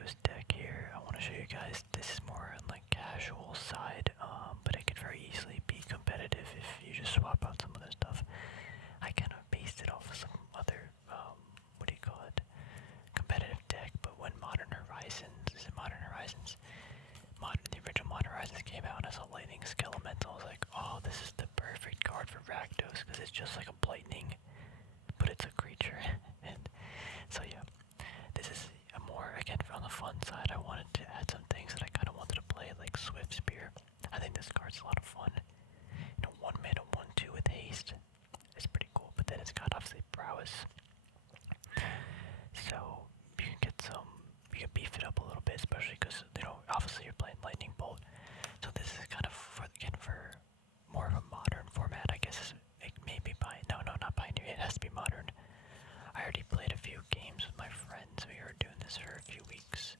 Rakdos deck here. I want to show you guys. This is more on like casual side, but it could very easily be competitive if you just swap out some of the stuff. I kind of based it off of some other, what do you call it? Competitive deck, but when Modern Horizons? The original Modern Horizons came out as a lightning Skelemental. I was like, oh, this is the perfect card for Rakdos because it's just like a lightning, but it's a creature. And so yeah, this is a more, again, on the fun side. I wanted to add some things that I kind of wanted to play, like Swift Spear. I think this card's a lot of fun. 1 mana, 1/2 with haste. It's pretty cool, but then it's got obviously prowess. So you can beef it up a little bit, especially because, obviously you're playing Lightning Bolt. So this is kind of, for more of a modern format, I guess. It may be not Pioneer, it has to be modern. I already played a few games with my friends. We were doing this for a few weeks.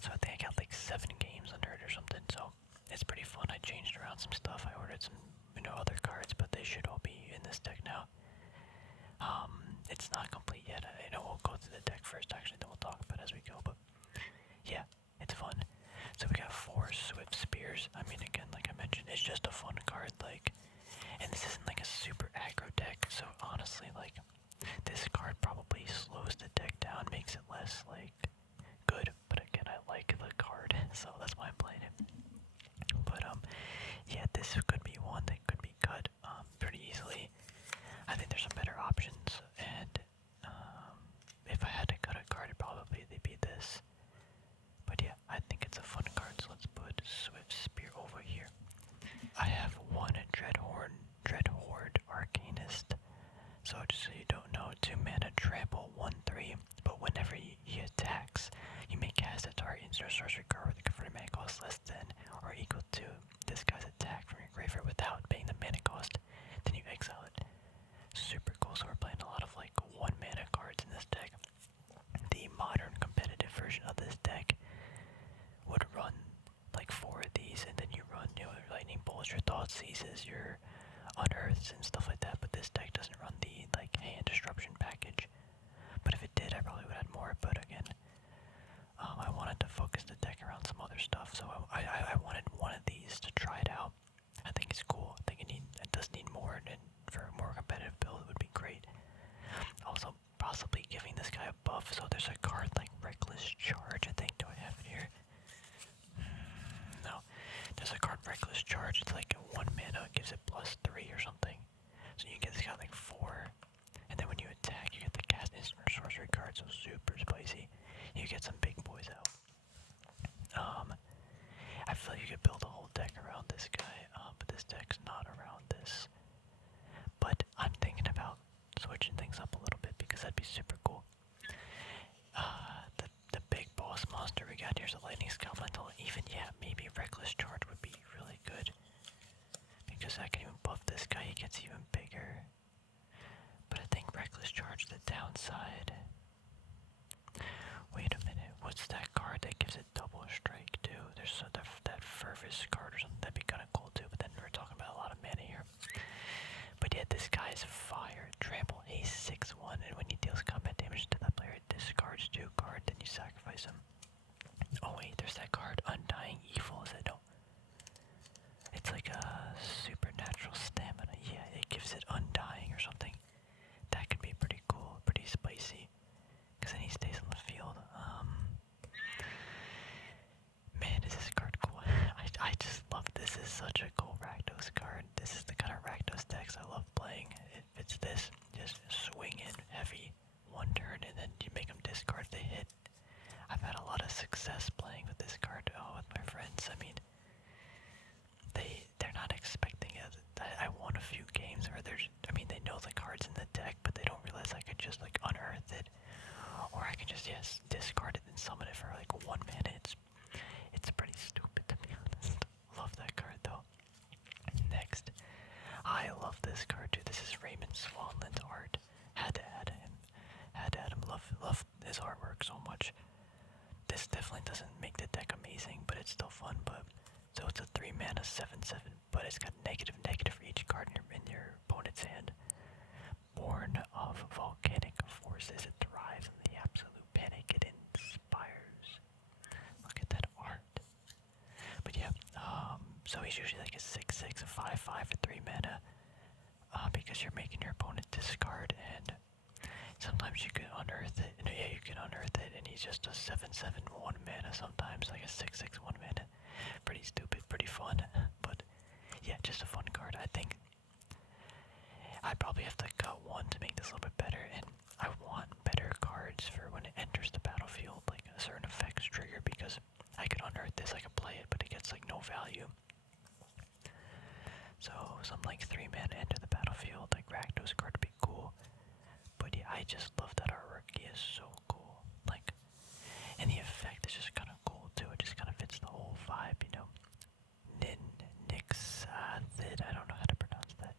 So I think I got like 7 games under it or something. So it's pretty fun. I changed around some stuff. I ordered some, other cards, but they should all be in this deck now. It's not complete yet. We'll go through the deck first, actually, then we'll talk about it as we go. But yeah, it's fun. So we got 4 Swift Spears. I mean, again, like I mentioned, it's just a fun card. And this isn't like a super aggro deck. So honestly, this card probably slows the deck down, makes it less good. But again, I like the card, so that's why I'm playing it. But yeah, this could be one that could be cut pretty easily. I think there's some better options, and if I had to cut a card, it'd probably be this. But yeah, I think it's a fun card, so let's put Swift Spear over here. I have 1 Dreadhorde Arcanist. So just so you don't know, 2 mana trample, 1/3, but whenever he attacks, you may cast a target instant sorcery card with a converted mana cost less than or equal to this guy's attack from your graveyard without paying the mana cost, then you exile it. Super cool. So we're playing a lot of 1 mana cards in this deck. The modern competitive version of this deck would run 4 of these, and then you run Lightning Bolts, your Thought Seizes, your Unearths, and stuff like that. But this deck doesn't run the hand disruption package. But if it did, I probably would add more. But again, I wanted to focus the deck around some other stuff, so I wanted one of these to try it out. I think it's cool. I think it does need more, and for a more competitive build, it would be great. Also, possibly giving this guy a buff. So there's a card like Reckless Charge. I think. Do I have it here? No. There's a card Reckless Charge. It's 1 mana, gives it +3 or something. So you get this guy 4, and then when you attack, you get the cast instant sorcery card. So super spicy. You get some big boys out. I feel like you could build a whole deck around this guy, but this deck's not around this. But I'm thinking about switching things up a little bit because that'd be super cool. The big boss monster we got here is a Lightning Skelemental. Even, yeah, maybe Reckless Charge would be really good. Because I can even buff this guy, he gets even bigger. But I think Reckless Charge, the downside. Wait a minute, what's that card that gives it double strike too? There's that Fervous card or something, that'd be kind of cool too, but then we're talking about a lot of mana here. But yeah, this guy is fire. Trample, haste 6/1, and when he deals combat damage to that player, it discards 2 cards, then you sacrifice him. Oh wait, there's that card, Undying Evil, is it? No. It's like a supernatural stamina. Yeah, it gives it Undying or something. That could be pretty cool, pretty spicy. Because then he stays on the field. Man, is this card cool. I just love this. Is such a cool Rakdos card. This is the kind of Rakdos decks I love playing. If it's this, just swing in heavy 1 turn and then you make them discard if they hit. I've had a lot of success playing with this card with my friends. I mean, they're not expecting it. I won a few games where they know the cards in the deck, but they don't realize I could just unearth it. Or I can just, discard it and summon it for 1 mana. It's pretty stupid, to be honest. Love that card though. Next, I love this card too. This is Raymond Swanland's art. Had to add him. Love his artwork so much. This definitely doesn't make the deck amazing, but it's still fun. So it's a 3 mana 7/7, but it's got negative for each card in your opponent's hand. Born of volcanic forces, it thrives on the absolute panic it inspires. So he's usually like a 6/6, a 5/5, or 3 mana. Because you're making your opponent discard, and sometimes you can unearth it. And yeah, you can unearth it, and he's just a 7/7 1 mana. Sometimes like a 6/6 1 mana. Pretty stupid, pretty fun, but yeah, just a fun card. I think I probably have to cut one to make this a little bit better, and I want better cards for when it enters the battlefield, like a certain effects trigger, because I could unearth this, I could play it, but it gets like no value. So some like 3 mana enter the battlefield, like Rakdos card would be cool. But yeah, I just love that artwork. He is so cool. Like, and the effect is just kind of cool too. It just kind of fits the whole vibe, you know. Nixathid, I don't know how to pronounce that.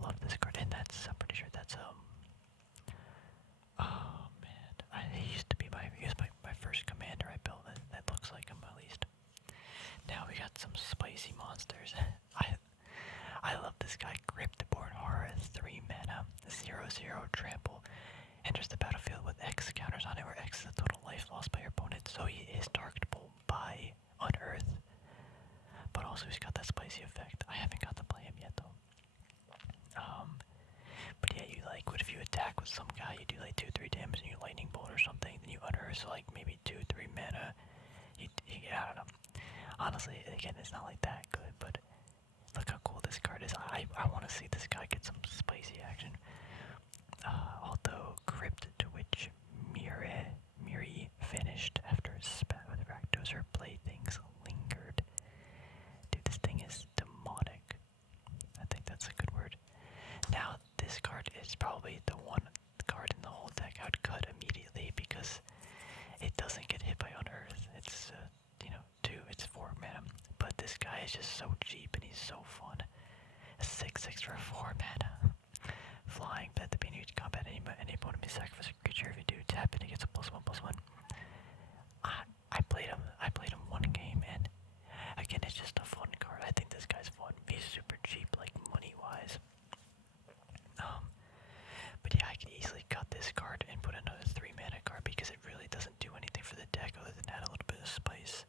Love this card, and that's, I'm pretty sure that's oh man, he used to be he was my first commander I built. That looks like him at least. Now we got some spicy monsters. I love this guy, Cryptoborn Horror, 3 mana, 0/0 trample. Enters the battlefield with X counters on it, where X is the total life lost by your opponent. So he is targetable by Unearth, but also he's got that spicy effect. I haven't got to play him yet though. But yeah, you like, what if you attack with some guy, you do like 2-3 damage and you lightning bolt or something, then you Unearth, so like maybe 2-3 mana. I don't know. Honestly, again, it's not like that good, but look how cool this card is. I want to see this guy get some spicy action. Although Crypt Twitch Miri finished after a spat with Rakdos, her playthings lingered. Dude, this thing is demonic. I think that's a good word. Now, this card is probably the one card in the whole deck I would cut immediately because it doesn't get hit by Unearth. It's, it's 4 mana. But this guy is just so cheap and he's so fun. A 6/6 for 4 mana. Flying, bet the being used combat. Any opponent may sacrifice a creature. If you do, tap it, he gets a +1/+1. I played him one game, and again, it's just a fun card. I think this guy's fun. He's super cheap, like money-wise. But yeah, I could easily cut this card and put another 3 mana card because it really doesn't do anything for the deck other than add a little bit of spice.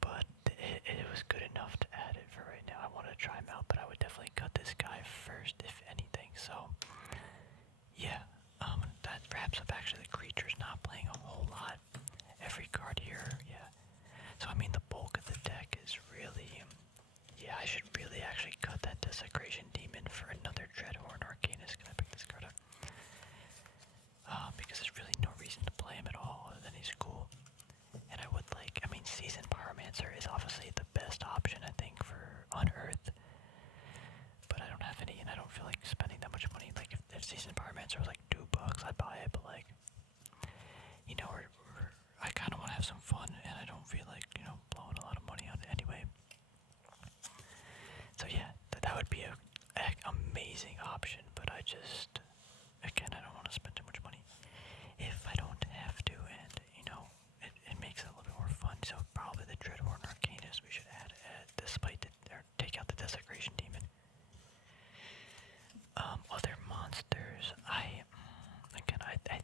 But it was good enough to add it for right now. I wanted to try him out, but I would definitely cut this guy first, if anything. So yeah, that wraps up actually the creatures not playing a whole lot. Every card here, yeah. So I mean, the bulk of the deck is really, yeah, I should really actually cut that Desecration Demon for another Dreadhorn Arcanist. Can I pick this card up? Because there's really no reason to play him at all, other than he's cool. And Seasoned Pyromancer is obviously the best option, I think, for Unearth. But I don't have any, and I don't feel like spending that much money. Like, if Seasoned Pyromancer was like $2, I'd buy it, but like, I kind of want to have some fun, and I don't feel like, blowing a lot of money on it anyway. So yeah, that would be an amazing option, but I just, again, I don't want to spend too much money if I don't have to, and, it makes it a little bit more fun. So probably the Dreadhorn Arcanist we should add, or take out the Desecration Demon. Other monsters, I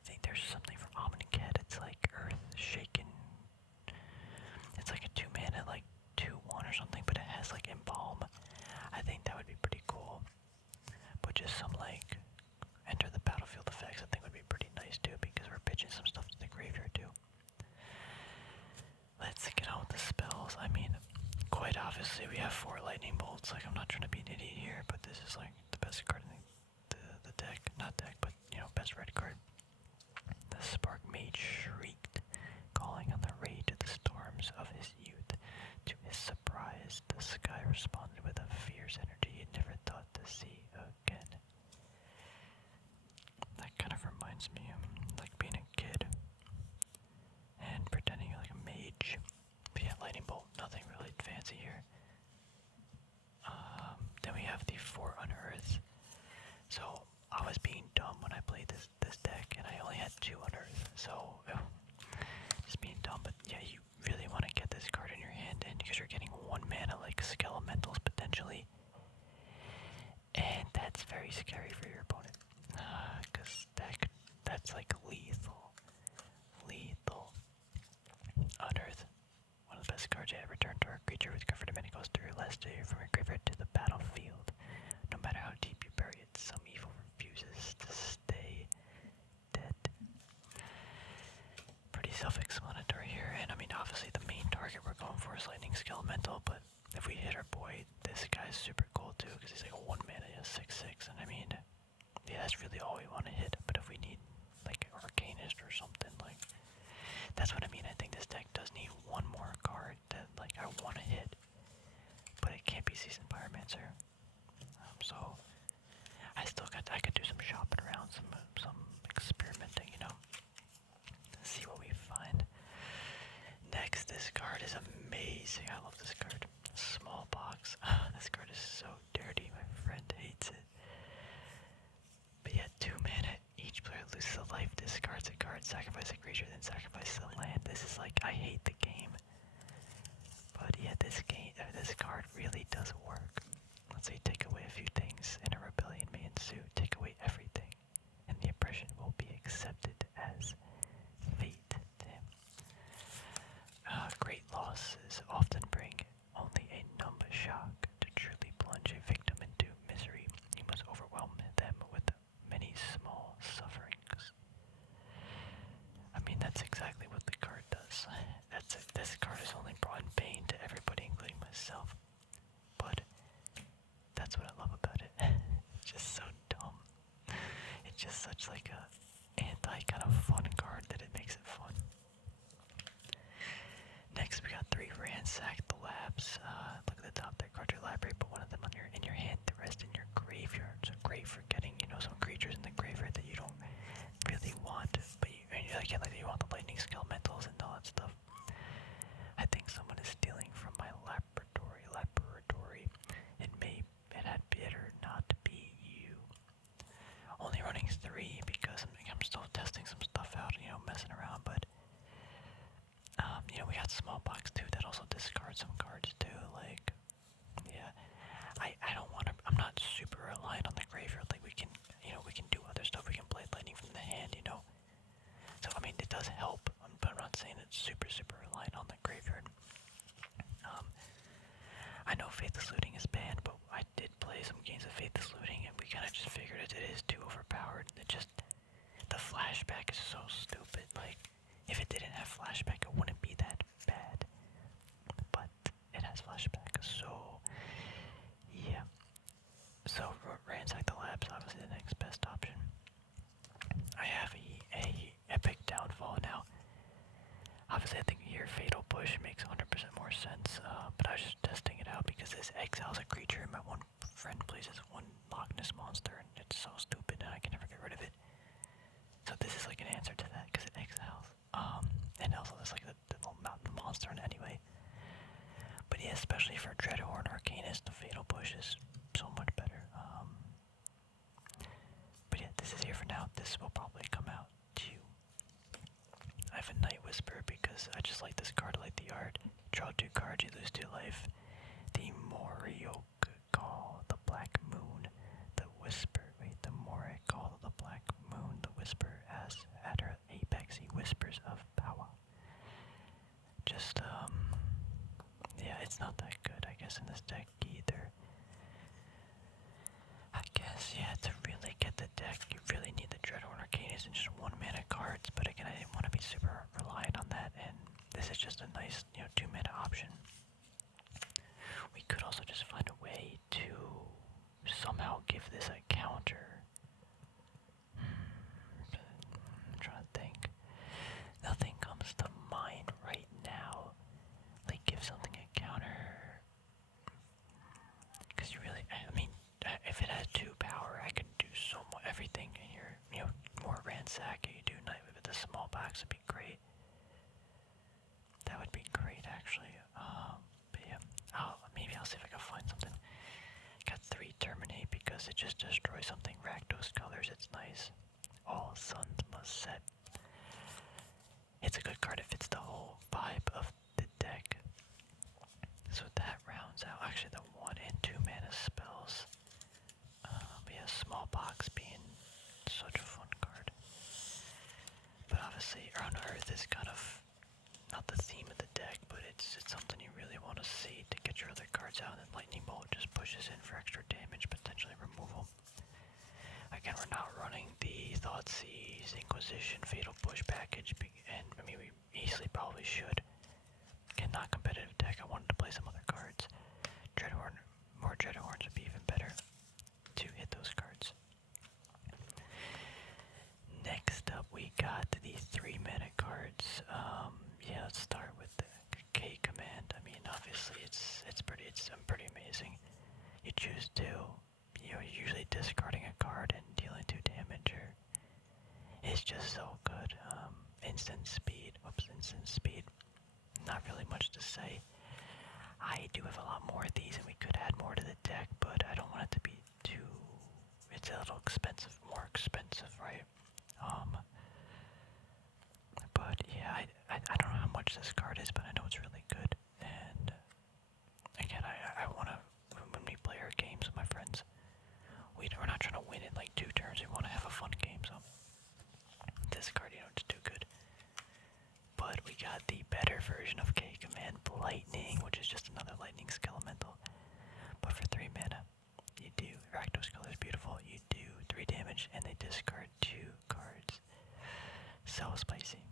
think there's something from Amonkhet. It's like Earth Shaken. It's like a 2 mana, like 2/1 or something, but it has like Embalm. I think that would be pretty cool. But just some like enter the battlefield effects, I think would be pretty nice too, because we're pitching some stuff to the graveyard too. Let's get on with the spells. I mean, quite obviously we have 4 lightning bolts. Like, I'm not trying to be an idiot here, but this is like the best card in the deck. Not deck, but best red card. The Spark Mage shrieked, calling on the rage of the storms of his youth. To his surprise, the sky responded with a fierce energy he'd never thought to see again. That kind of reminds me of like being a kid and pretending you're like a mage. But yeah, lightning bolt, nothing really fancy here. Then we have the 4 Unearth. So I was being dumb when I played this deck, and I only had 2 Unearth. So just being dumb. But yeah, you really want to get this card in your hand, and because you're getting 1 mana like Skelementals potentially, and that's very scary for your opponent. Because that's like lethal. Unearth. One of the best cards yet. Return to our creature with comfort and goes through yesterday from your graveyard to the battlefield. No matter how deep you bury it, some evil refuses to stay dead. Pretty self-explanatory here, and I mean, obviously the main target we're going for is Lightning Skelemental, but if we hit our boy, this guy's super cool too, because he's like a 1 mana, he has 6/6, and I mean, yeah, that's really all we want to hit, but if we need, like, Arcanist or something, like, that's what I mean. I think this deck does need one more card that, like, I want to hit, but it can't be Seasoned Pyromancer. So, I could do some shopping around, some experimenting, you know, see what we find. Next, this card is amazing. I love this card. Small box. This card is so dirty. My friend hates it. But yeah, 2 mana. Each player loses a life, discards a card, sacrifice a creature, then sacrifice a land. This is like, I hate the game. But yeah, this card really does work. Let's say take away a few things, and a rebellion may ensue. Take away everything, and the oppression will be accepted as fate. Damn. Great losses often bring only a numb shock. To truly plunge a victim into misery, you must overwhelm them with many small sufferings. I mean, that's exactly what the card does. That's it. This card has only brought pain to everybody, including myself. But that's what I love about it. It's just so dumb. It's just such like a anti kind of fun card that it makes it fun. Next, we got 3 Ransack the Labs. Look at the top there, card your library, put one of them in your hand, the rest in your graveyard. So great for getting, you know, some creatures in the graveyard that you don't really want, but you want the Lightning Skelementals and all that stuff. I think someone is stealing from my laboratory. It had better not be you. Only running 3 because I'm still testing some stuff out, you know, messing around, but you know, we got small box too that also discards some cards too, like, yeah, I don't want to, I'm not super reliant on the graveyard, like, we can do other stuff, we can play lightning from the hand, you know, so, I mean, it does help, but I'm not saying it's super reliant on the graveyard. I know Faithless Looting is banned, but I did play some games of Faithless Looting, and we kind of just figured it is too overpowered, the flashback is so stupid, like, if it didn't have flashback, it wouldn't be that bad. But it has flashback, so yeah. So Ransack the Labs, obviously the next best option. I have a epic downfall now. Obviously, I think here Fatal Push makes 100% more sense. But I was just testing it out because this exiles a creature, and my one friend plays this one Loch Ness monster, and it's so stupid, and I can never get rid of it. So this is like an answer to that because it exiles. And also there's like the little mountain monster in it anyway. But yeah, especially for Dreadhorn Arcanist, the Fatal Push is so much better. But yeah, this is here for now. This will probably come out too. I have a Night Whisper because I just like this card, I like the art. Draw 2 cards, you lose 2 life. The Morioka Call, the Black Moon, the Whisper. Wait, the Morioka Call, the Black Moon, the Whisper, as at her apex he whispers of power. Just, yeah, it's not that good, I guess, in this deck either. I guess, yeah, to really get the deck, you really need the Dreadhorn Arcanist and just 1 mana cards, but again, I didn't want to be super reliant on that, and this is just a nice, you know, 2 mana option. We could also just find a way to somehow give this a counter. I'm trying to think. Nothing comes to mind right now. Like, give something a counter. Because you really, I mean, if it has 2 power, I could do so much, everything in here. You know, more Ransack, you do Night with the small box would be great. That would be great, actually. But yeah, maybe I'll see if I can find something. Got 3 Terminate because it just destroys something. Rakdos colors, it's nice. All suns must set. It's a good card, it fits the whole vibe of the deck. So that rounds out actually the 1 and 2 mana spells. But yeah, small box being such a fun card. But obviously, Around Earth is kind of not the theme of the deck, but it's something you really want to see to get your other cards out, and then Lightning Bolt just pushes in for extra damage, potentially removal. Again, we're not running the Thoughtseize, Inquisition, Fatal Push package, and I mean, we easily probably should. Again, not competitive deck. I wanted to play some other cards. Dreadhorn, more Dreadhorns would be even better to hit those cards. Next up, we got the 3-mana cards. Yeah, let's start with the K command. I mean, obviously, it's pretty amazing. You choose 2. You're usually discarding a card and dealing 2 damage. It's just so good. Instant speed. Not really much to say. I do have a lot more of these, and we could add more to the deck, but I don't want it to be too. It's a little expensive, more expensive, right? But yeah, I don't know how much this card is, but I know it's really good. And again, I want to, when we play our games with my friends, we're not trying to win in like 2 turns. We want to have a fun game, so this card, it's too good. But we got the better version of K command, Lightning, which is just another Lightning Skelemental. But for 3 mana, you do Rakdos color is beautiful. You do 3 damage, and they discard 2 cards. So spicy.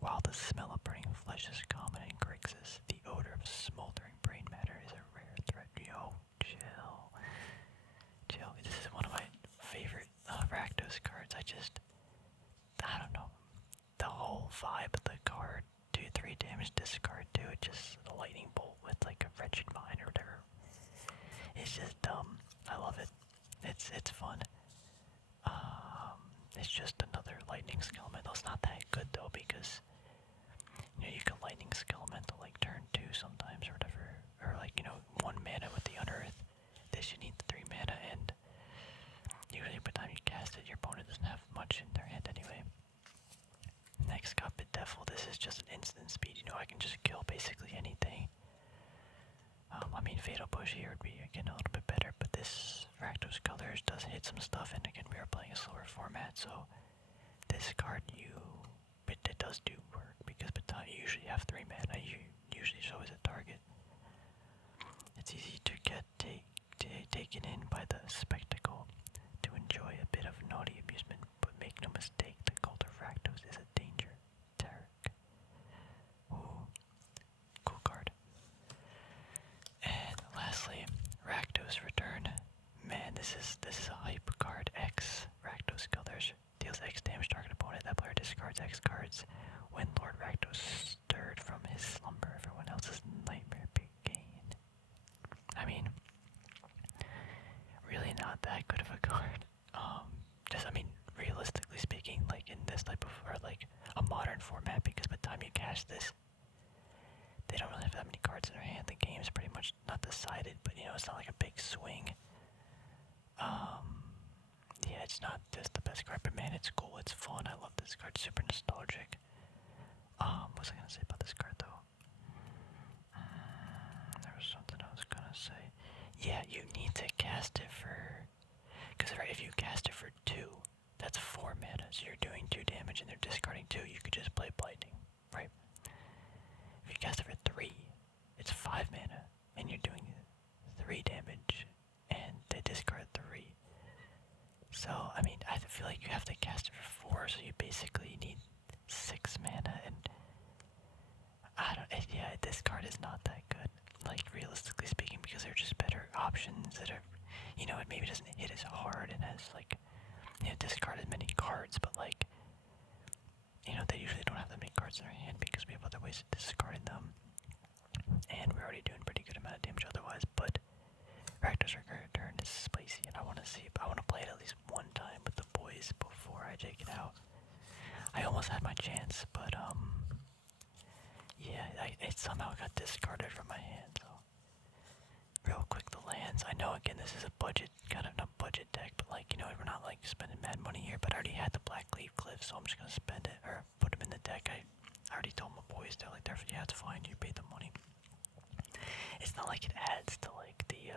While the smell of burning flesh is common in Grixis, the odor of smoldering brain matter is a rare threat. Yo, chill. This is one of my favorite Rakdos cards. I don't know. The whole vibe of the card, 2-3 damage, discard 2, it just a lightning bolt with like a wretched mind or whatever. It's just dumb. I love it. It's fun. It's just another lightning skelemental. It's not that good though, because you can lightning skelemental like turn 2 sometimes or whatever, or like 1 mana with the unearth. This you need the 3 mana, and usually by the time you cast it, your opponent doesn't have much in their hand anyway. Next, got Bedevil. This is just an instant speed. I can just kill basically anything. I mean, Fatal Push here would be, again, a little bit better, but this Rakdos Colors does hit some stuff, and again, we are playing a slower format, so this card, it does do work, because by the time you usually have 3 mana, you usually show as a target. It's easy to get taken in by the spectacle, to enjoy a bit of naughty amusement, but make no mistake, the cult of Rakdos is a danger. Tarek. Ooh. Cool card. And lastly, Rakdos Return. Man, this is a hype card. X Rakdos Colors deals X damage to target opponent. That player discards X cards. When Lord Rakdos stirred from his slumber, everyone else's nightmare began. I mean, really not that good of a card. Realistically speaking, like in this type of, or like a modern format, because by the time you cast this, they don't really have that many cards in their hand. The game's pretty much not decided, but it's not like a big swing. Yeah, it's not just the best card, but man, it's cool, it's fun. I love this card, super nostalgic. What was I gonna say about this card though? There was something I was gonna say. Yeah, you need to cast it for, because if you cast it for 2, that's 4 mana, so you're doing 2 damage and they're discarding 2, you could just play Lightning, right? If you cast it for 3, it's 5 mana, and you're doing 3 damage, and they discard 3. So, I mean, I feel like you have to cast it for 4, so you basically need 6 mana, and yeah, this card is not that good, like, realistically speaking, because they're just better options that are, it maybe doesn't hit as hard and has, like, discard as many cards, but, like, they usually don't have that many cards in their hand because we have other ways of discarding them, and we're already doing pretty good amount of damage otherwise, but Rakdos Return is spicy, and I want to play it at least 1 time with the boys before I take it out. I almost had my chance, but, yeah, it somehow got discarded from my hand, so. Real quick, the lands. I know, again, this is a budget, kind of not budget deck, but like, we're not like spending mad money here, but I already had the Blackleaf Cliff, so I'm just gonna spend it, or put them in the deck. I already told my boys, they're like, yeah, it's fine, you paid the money. It's not like it adds to like the,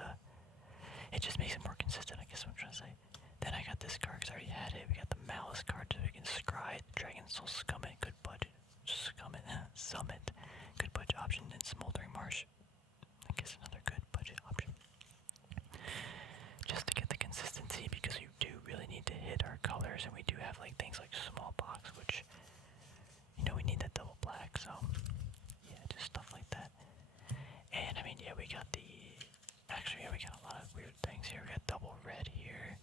it just makes it more consistent, I guess what I'm trying to say. Then I got this card, because I already had it. We got the Malice card, so we can scry, Dragon Soul Summit, good budget, Summit, good budget option, and Smoldering Marsh. I guess another colors, and we do have like things like small box, which you know we need that double black. So yeah, just stuff like that. And I mean, yeah, we got the actually yeah, we got a lot of weird things here. We got double red here,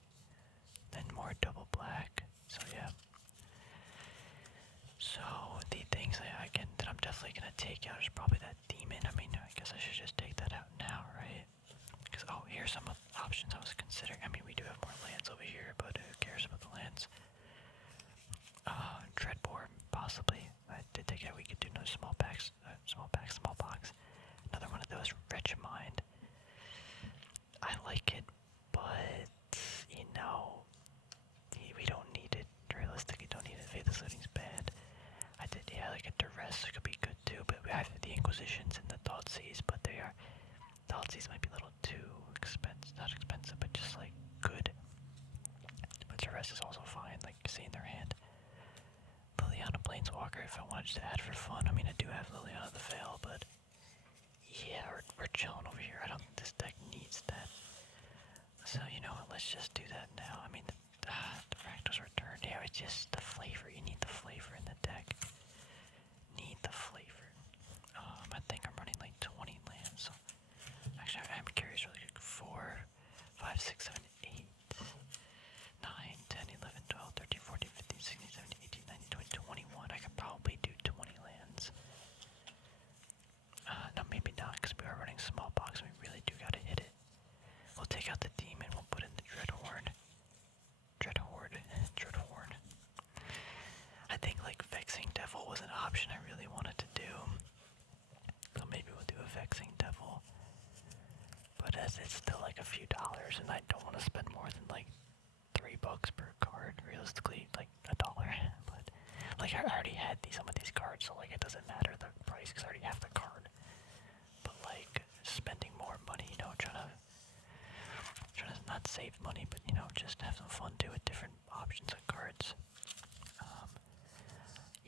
then more double black. So yeah. So the things that I'm definitely gonna take out is probably that demon. I mean, I guess I should just take that out now, right? Because oh, here's some of the options I was considering. I mean, we do have more lands over here, but who cares about the lands? Dreadbore, possibly. I did take out. We could do another small packs, small box. Another one of those. Regimind. I like it, but you know, we don't need it. Realistically, don't need it. Faithless Looting's bad. I did, yeah, like a duress could be good too, but we have the Inquisitions and the Thoughtseize, but Thoughtseize might be a little too expensive, not expensive, but just like good. But duress is also fine, like seeing their hand. Liliana Planeswalker, if I wanted to add for fun. I mean, I do have Liliana the Veil, but yeah, we're chilling over here. I don't think this deck needs that. So, you know what, let's just do that now. I mean, the Rakdos Return, yeah, it's just the flavor. You need the flavor in the deck. Need the flavor. I think I'm running like 20 lands, so actually I'm curious really quick. 4, 5, 6, 7, 8, 9, 10, 11, 12, 13, 14, 15, 16, 17, 18, 19, 20, 21. I could probably do 20 lands. No, maybe not, because we are running small box and we really do gotta hit it. We'll take out the demon, we'll put in the Dreadhorde. I think like Vexing Devil was an option I really wanted to do. So maybe we'll do a Vexing Devil. But as it's still like a few dollars and I don't want to spend more than like $3 per card, realistically, like $1. But like I already had some of these cards, so like it doesn't matter the price because I already have the card. But like spending more money, you know, trying to not save money, but you know, just have some fun too with different options of cards.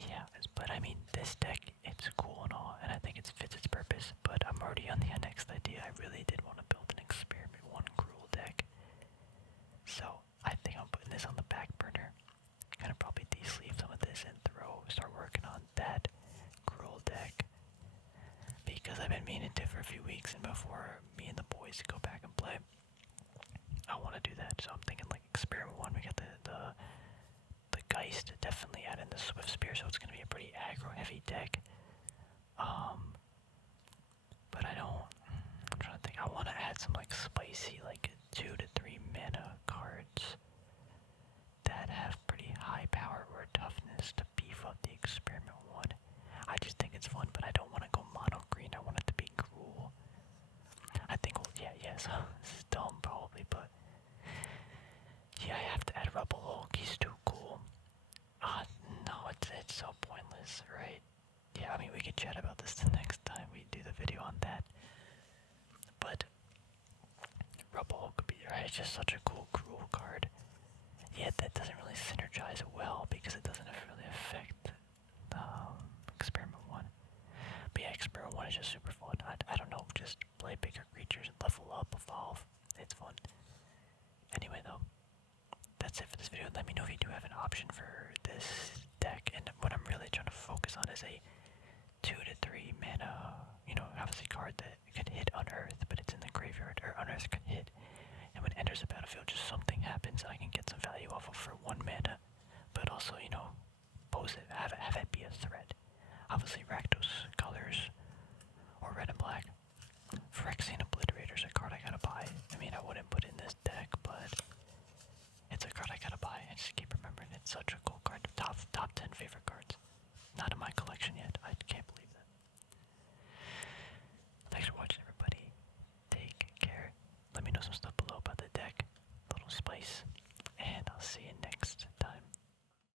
Yeah, but I mean, this deck, it's cool and all, and I think it fits its purpose, but I'm already on the next idea. I really did want to build an Experiment 1 Gruul deck. So, I think I'm putting this on the back burner. Gonna probably de-sleeve some of this and start working on that Gruul deck. Because I've been meaning to for a few weeks, and before me and the boys go back and play, I want to do that. So I'm thinking like Experiment 1, we got the Geist, definitely add in the Swift Spear, so it's going to be a pretty aggro-heavy deck. But I'm trying to think, I want to add some like spicy, like 2 to 3 mana cards that have pretty high power or toughness to beef up the Experiment 1. I just think it's fun, but I don't want to go mono green, I want it to be Gruul. I think, so this is dumb probably, but yeah, I have to add Rebel Hulk, he's too cool. No, it's so pointless, right? Yeah, I mean, we can chat about this the next time we do the video on that. But Rebel Hulk could be, right? It's just such a cool Gruul card. Yeah, that doesn't really synergize well because it doesn't really affect Experiment 1. But yeah, Experiment 1 is just super fun. I don't know, just play bigger creatures, level up, evolve. It's fun. Anyway, though, that's it for this video. Let me know if you do have an option for this deck. And what I'm really trying to focus on is a 2 to 3 mana, you know, obviously card that could hit Unearth, but it's in the graveyard, or Unearth could hit. And when it enters the battlefield, just something happens and I can get some value off of for 1 mana. But also, you know, pose it, have it be a threat. Obviously, Rakdos colors, or red and black. Phyrexian